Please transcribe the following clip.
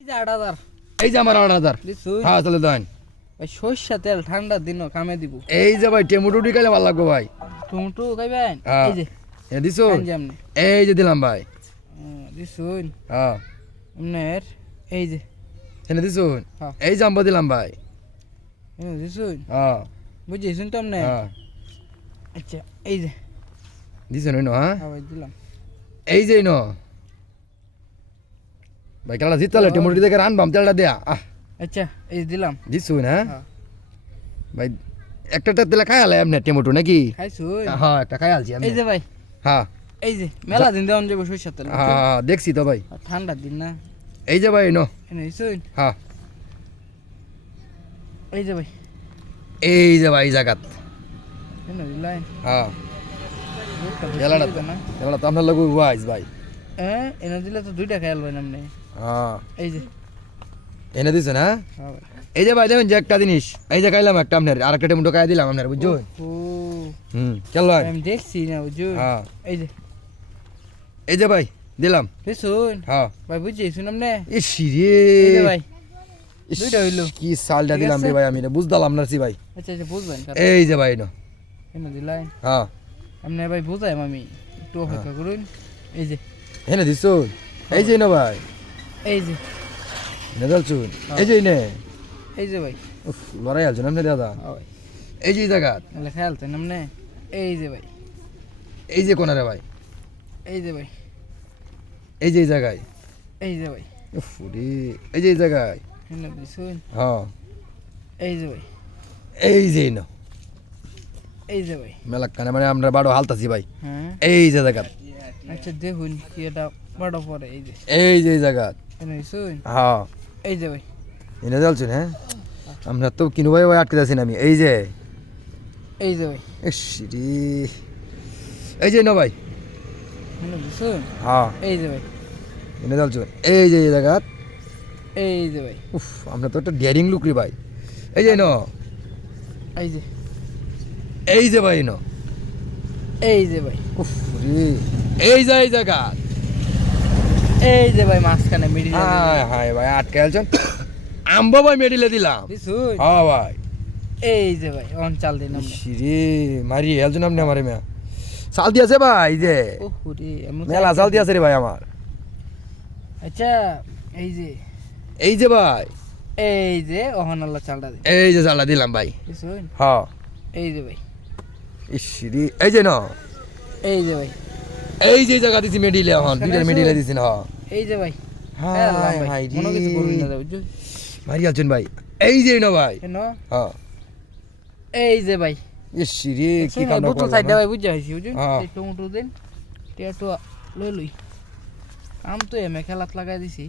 8,000 এই যে আমার 8,000 দিছুই হ্যাঁ চলে দেন ভাই সরষা তেল ঠান্ডার দিন কামে দিব এই যে ভাই টমেটো খাইলে ভালো লাগবে ভাই টমেটো খাইবেন হ্যাঁ। এই যে এ দিছো জামনে এই যে দিলাম ভাই দিছুই হ্যাঁ আপনার এই যে এনে দিছো হ্যাঁ। এই জাম্বো দিলাম ভাই দিছুই হ্যাঁ বুঝেছেন তো আপনি হ্যাঁ আচ্ছা এই যে দিছো না হ্যাঁ হ্যাঁ ভাই দিলাম এই যে ন ভাই কালা জিতালে টমেটো দেখে রানবাম তেলটা দেয়া আচ্ছা এই যে দিলাম দিছো না হ্যাঁ ভাই একটা তেলে খাই আলাই আপনি টমেটো নাকি খাইছুই হ্যাঁ একটা খাই আলছি আমি এই যে ভাই হ্যাঁ এই যে মেলা দিন দেওয়ান যাবো সরষা তেল হ্যাঁ দেখছি তো ভাই ঠান্ডার দিন না এই যে ভাই নো এনে দিছুই হ্যাঁ এই যে ভাই এই যে ভাই জায়গাত এনে দিলাই হ্যাঁ এলাটা তো আপনার লোক ওয়াইজ ভাই এনে দিলে তো 2টা খাইল ভাই আপনি হ্যাঁ এই যে এনে দিছেন হ্যাঁ হ্যাঁ ভাই এই যে ভাই দেখুন যে একটা জিনিস এই যে খাইলাম একটা আপনার আর একটা টমেটো খাই দিলাম আপনার বুঝছো ও চল ভাই আমি দেখছি না বুঝুন হ্যাঁ এই যে এই যে ভাই দিলাম বুঝুন হ্যাঁ ভাই বুঝেছুন আপনি ইস রে এই যে ভাই ইস, দুইটা হইলো। কি সালটা ঠিক দিলাম রে আছে? ভাই আমি বুঝদালাম না ভাই আচ্ছা আচ্ছা বুঝবেন এই যে ভাই নো এনে দিলাই হ্যাঁ আপনি ভাই বুঝাই আমি একটু অপেক্ষা করুন এই যে এনে দিছো এই যে না ভাই এই যে এনে দালছুন এই যে নে এই যে ভাই উফ লড়াই আলছুন আপনি দাদা হ্যাঁ ভাই এই যে জায়গা তাহলে খেয়ালতেন আপনি এই যে ভাই এই যে কোনারে ভাই এই যে ভাই এই যে এই জায়গায় এই যে ভাই উফ রে এই যে এই জায়গায় এনে দিছুন হ্যাঁ এই যে ভাই এই যে ন এই যে ভাই মেলা কানে মানে আমরা বাড়ো হালতাছি ভাই হ্যাঁ এই যে জায়গা আচ্ছা দেখুন কি এটা বড় পরে এই যে এই যে এই জায়গা এনে দিছুন হ্যাঁ এই যে ভাই এনে দালছুন হ্যাঁ আমরা তো কিনু ভাই আটকে যাচ্ছি না আমি এই যে এই যে ভাই ইস রে এই যে ন ভাই এনে দিছুন হ্যাঁ এই যে ভাই এনে দালছুন এই যে এই জায়গা এই যে ভাই উফ আমরা তো একটা ডেয়ারিং লুক রে ভাই এই যে ন এই যে এই যে ভাই ন এই যে ভাই উফ রে এই যে এই জায়গা এই যে ভাই মাঝখানে মিডিল হায় হায় ভাই আটকে আলছেন আম্বা ভাই মেডিলে দিলাম দিছুন হ্যাঁ ভাই এই যে ভাই অন চাল দিন আপনি রে মারি হেলছেন আপনি আমারে মেয়া চাল দিয়েছে ভাই যে ওহো রে এমন তো মেলা চাল দিয়েছে রে ভাই আমার আচ্ছা এই যে এই যে ভাই এই যে ওহন আল্লাহ চালটা দিন এই যে চালটা দিলাম ভাই দিছুন হ্যাঁ এই যে ভাই ইস রে এই যে ন এই যে ভাই এই যে জায়গা দিছি মেডিলে এখন দুইটার মেডিলে দিছি না এই যে ভাই হায় আল্লাহ ভাই হায় মনে কিছু করুন না রে বুঝছো মারি আলছেন ভাই এই যে ন ভাই কেন হ্যাঁ এই যে ভাই ইস রে কি কাণ্ড বুটো করলাম, সাইডে হ্যাঁ? ভাই বুঝা হইছি বুঝুন হ্যাঁ। এই টমেটো দিন টিয়াটো লই লই আম তো এমে খেলাত লাগাই দিছি